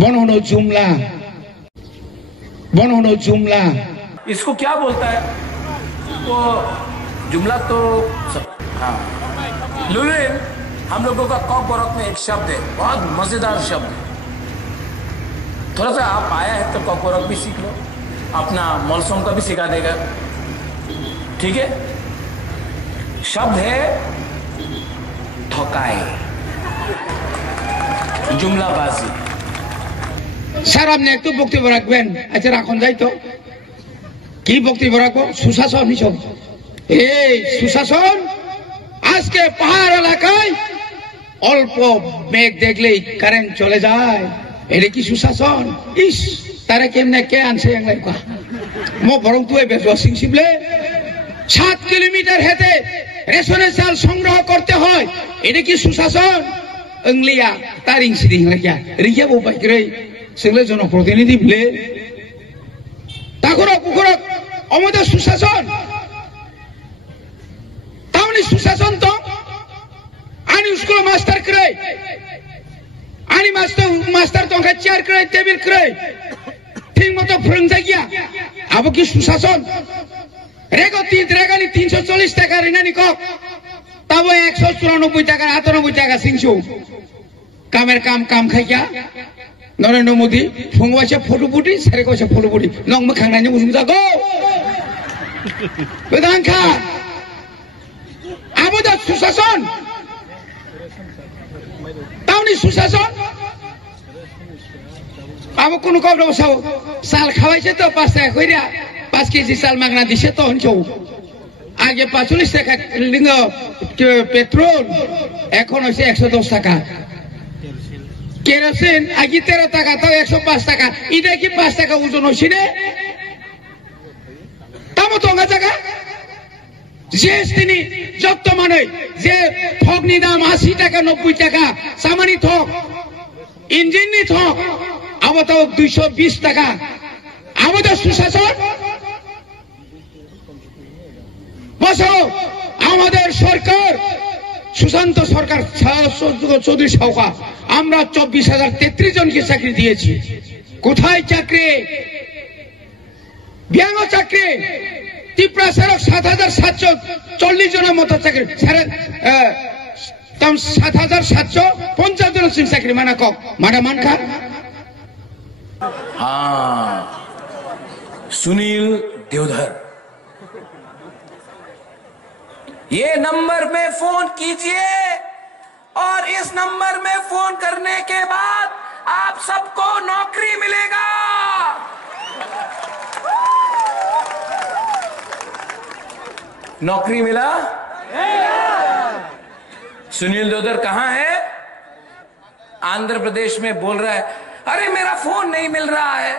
बनोनो जुमला, बनोनो जुमला। इसको क्या बोलता है वो जुमला तो हाँ लुलिन हम लोगों का कॉकबोरक में एक शब्द है, बहुत मजेदार शब्द है। थोड़ा सा आप आया है तो कॉकबोरक भी सीख लो, अपना मौलसोम का भी सिखा देगा। ठीक है, शब्द है ठोकाए, जुमलाबाजी। স্যার আপনি একটু বক্তব্য রাখবেন। আচ্ছা রাখুন যাই তো, কি বক্তব্য রাখবো? সুশাসন হিসেব। এই সুশাসন আজকে পাহাড় এলাকায় অল্প মেঘ দেখলেই কারেন্ট চলে যায়, এটা কি সুশাসন? ইস তারা কেমনে কে আনছে মো বরং তুই বেজুয়া সিং শিবলে 7 কিলোমিটার হেঁটে রেশনের চাল সংগ্রহ করতে হয়, এটা কি সুশাসন? ইংলিয়া তারিং সিরিং রেখা রিখা বউ পাইকে সেগুলো জনপ্রতিনিধি বলে তারপর কুকুরক আমাদের সুশাসন তাহলে সুশাসন তো আনি স্কুল মাস্টার করে আনি মাস্টার তো চেয়ার করে টেবিল করে ঠিক মতো ফ্রেঞ্জা গিয়া আবো কি সুশাসন? রেগানি 340 টাকা রেনানি কক তাবো 194 টাকা 98 টাকা সিংসু কামের কাম খাইয়া নরেন্দ্র মোদী ফোংবাসে ফটো ফুটি সারে কইছে ফটো ফুটি নং খাংনানি মুসুম যাগো বেদান খা আমাদের সুশাসন তাহলে সুশাসন আবো কোন কব বসাও চাল খাওয়াইছে তো 5 টাকা কইরা 5 কেজি চাল মাগনা দিছে তো হনছো আগে 45 টাকা লিঙ্গ পেট্রোল এখন হইছে 110 টাকা কেরোসিন আগে 13 টাকা তো 105 টাকা এটা কি 5 টাকা ওজন হইছে রে তামো তোঙ্গা জায়গা জিএসটি যত মানে যে ঠগনি দাম 80 টাকা 90 টাকা সামানি ঠগ ইঞ্জিন নি ঠগ আবার তো 220 টাকা আমাদের সুশাসন বসো আমাদের সরকার সুশান্ত সরকার চৌধুরী সরকার আমরা 24,033 জনকে চাকরি দিয়েছি। কোথায় চাকরি? বিয়াঙ্গ চাকরি ত্রিপুরা সড়ক 7,740 জনের মতো চাকরি 7,750 জনের চাকরি মানা কক মানা মান খা। हाँ सुनील देवधर, ये नंबर में फोन कीजिए और इस नंबर में फोन करने के बाद आप सबको नौकरी मिलेगा। नौकरी मिला? सुनील देवधर कहां है? आंध्र प्रदेश में बोल रहा है अरे मेरा फोन नहीं मिल रहा है।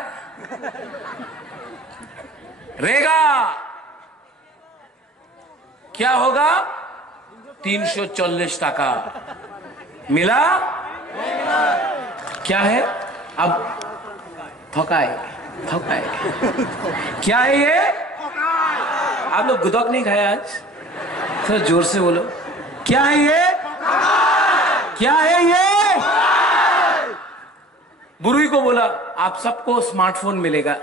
रेगा क्या होगा? 340 टाका मिला? क्या है अब? थकाए थकाए क्या है ये? आप लोग गुदक नहीं खाया आज? थोड़ा जोर से बोलो, क्या है ये? क्या है ये? बुरुई को बोला आप सबको स्मार्टफोन मिलेगा,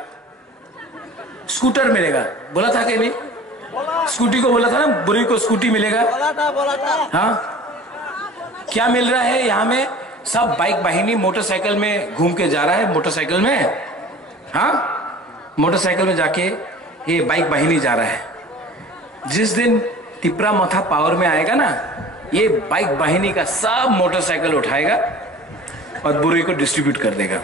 स्कूटर मिलेगा, बोला था कि नहीं? स्कूटी को बोला था ना, बुरुई को स्कूटी मिलेगा। बोला था। हाँ क्या मिल रहा है यहाँ में? सब बाइक वाहिनी मोटरसाइकिल में घूम के जा रहा है, मोटरसाइकिल में। हाँ मोटरसाइकिल में जाके ये बाइक वाहिनी जा रहा है। जिस दिन तिपरा मथा पावर में आएगा ना, ये बाइक वाहिनी का सब मोटरसाइकिल उठाएगा और बुरुई को डिस्ट्रीब्यूट कर देगा।